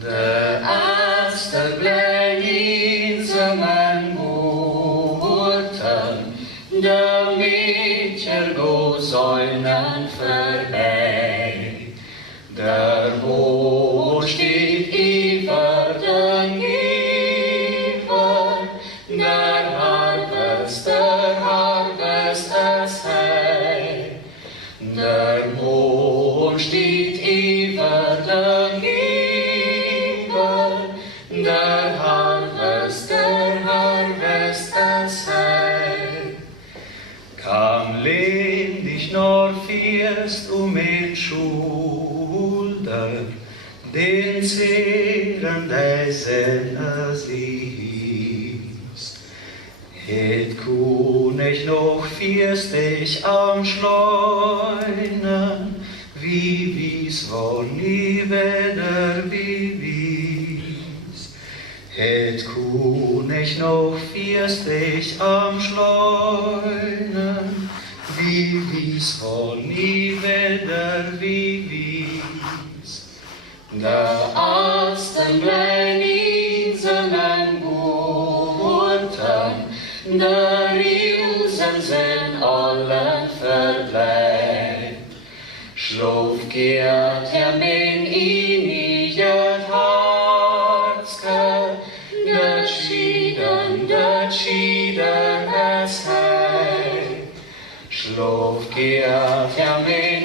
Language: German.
De Aster bleef in zijn woorden, de Mädchen go säulen voorbij. Der Mond steht über den Geber, der Harvest ist hell. Der Mond steht über den Geber, der Harvest ist hell. Kam lehn dich nur fest in Schulter, den Zehren deines Liebst. Het kun ich noch fiestig am Schleunen, wie wie's war nie weder wie wie's. Het kun ich noch fiestig am Schleunen, wie wie's war nie weder wie wie's. Der Asten bleib in seinen Gurten, der Riusen sind allen verbleibt. Schlaf kehrt min in iet Herzke, det schieden es heil. Schlaf kehrt min